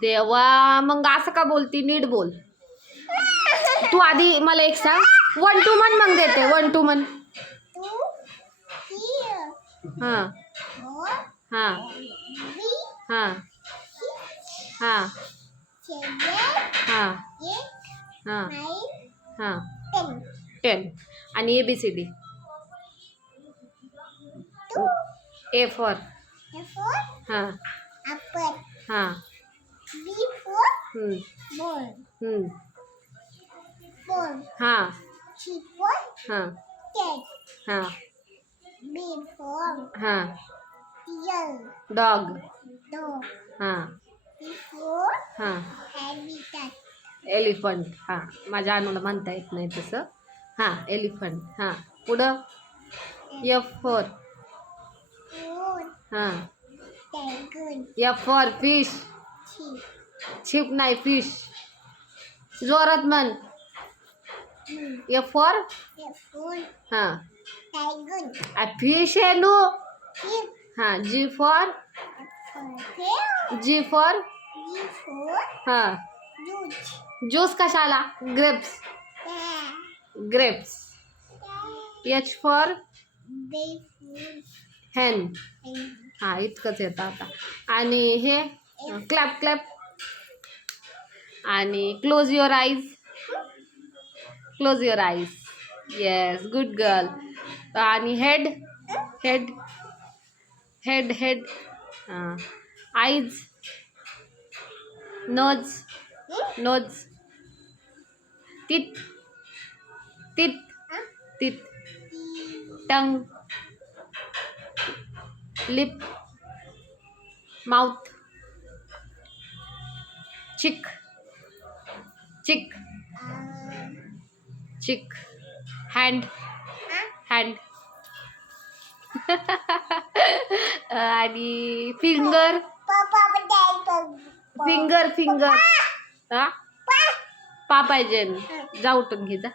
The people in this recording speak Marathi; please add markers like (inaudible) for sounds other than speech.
देवा मग असं का बोलती? नीट बोल. तू आधी मला एक सांग. वन टू मन मग देते वन टू मन हां. हां. हां. हां. हां. हां. हां. टेन आणि A B C D A for हां. हां. हां हां. हां हां. डॉग. हां हां. एलिफंट हां माझ्या अनुला म्हणता येत नाही तसं हां एलिफंट हां पुढं एफ फोर हां. F for fish. छिप नाही फ़िश जोरात म्हण. एफ़ फॉर हाँ फ़िश नो Sheep. हाँ जी फॉर. जी फॉर हाँ juice. ज्यूस कशाला grapes grapes H for hen. हाँ इतकंच येतं आता आणि हे क्लॅप क्लॅप आणि close your eyes close your eyes yes good girl आणि हेड हेड हेड हेड हां आईज नोज नोज तित तित तित टंग lip mouth cheek. Cheek. Cheek. Hand hand (laughs) आणि फिंगर. फिंगर फिंगर हा? पा पाहिजे जा उठून घे जा.